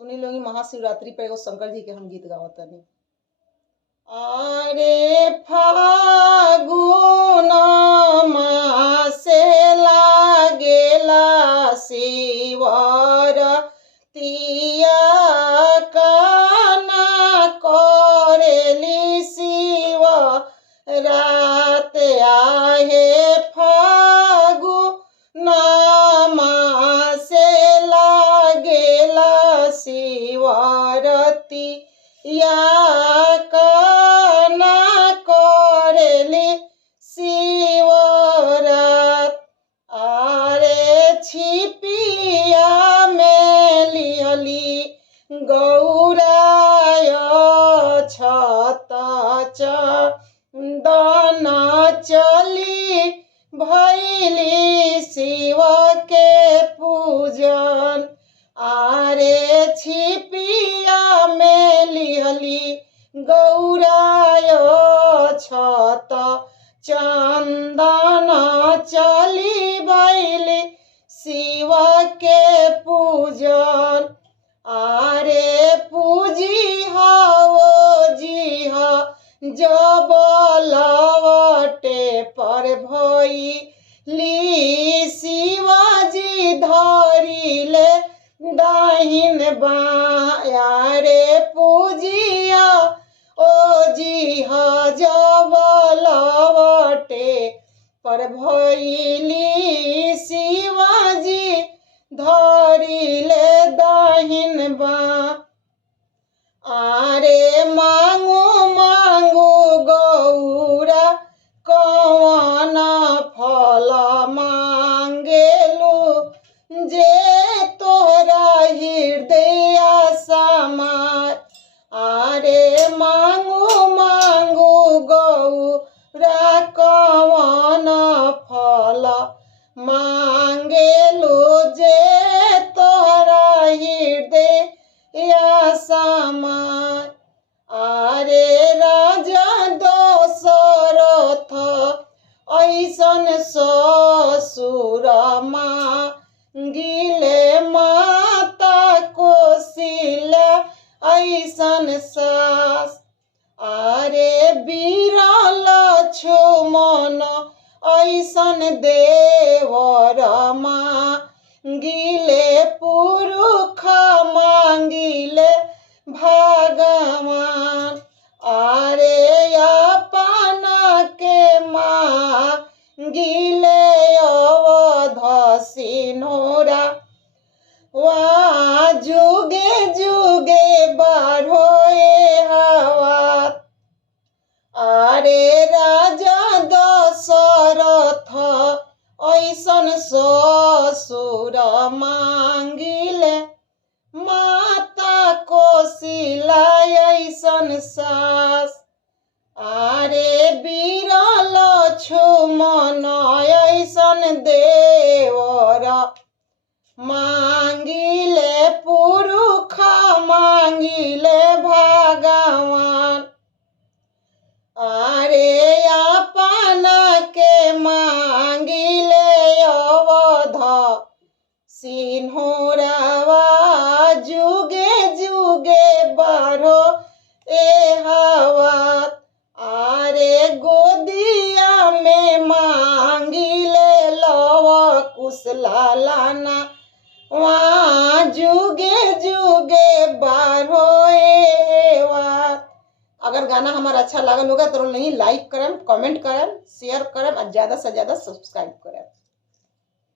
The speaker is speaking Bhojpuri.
सुनी लोगी महाशिवरात्रि पर एगो शंकर जी के हम गीत गावत तनी। अरे फागुन मासे लागेला शिवरतिया काना करेली शिव रात आहे फागुन मासे लागेला शिवरतिया काना करेली शिवरात। आरे छिपिया में लिहली गौराय छत चंदन चली भैली शिव के पूजन। आरे छिपिया में लिहली गौराय छत चंदन चली भैली शिव के पूजन। आरे पूजी हो जी हो जब लवटे पर भइली शिवाजी धरिले दाहिन बाया रे पूजिया ओ जी हा जब लवटे पर भइली शिवाजी धरिले दाहिन बा। आरे मांगू मांगू गौरा कौन फल मांगेलू जे तोरा हृदय समार। आरे मांगू मांगू गौरा कौन फल मांगेलू जे तोरा हृदय समार। आरे राजा दशरथ ऐसन ससुर मांगिले माता कौशल्या ऐसन सास। आरे वीर लक्ष्मण ऐसन देवर मांगिले पुरुष मांगिले भगवान। आरे अपन के मांगिले अवध सिन्होरा वहाँ जुगे जुगे बाढ़ोए हवा। आरे राजा दशरथ ऐसन ससुर मांगिले माता कौशल्या ऐसन सास। आरे वीर लक्ष्मण ऐसन देवर मांगिले पुरुष मांगिले भगवान। आरे अपन के मांगिले अवध सिन्होरावा जुगे जुगे बढ़ो ए हवा। आरे गोदिया में मांगिले लव कुश लालाना वहाँ जुगे जुगे बढ़ो ए बात। अगर गाना हमारा अच्छा लागल होगा तो नहीं लाइक करें, कमेंट करें, शेयर करें और ज़्यादा से ज़्यादा सब्सक्राइब करें।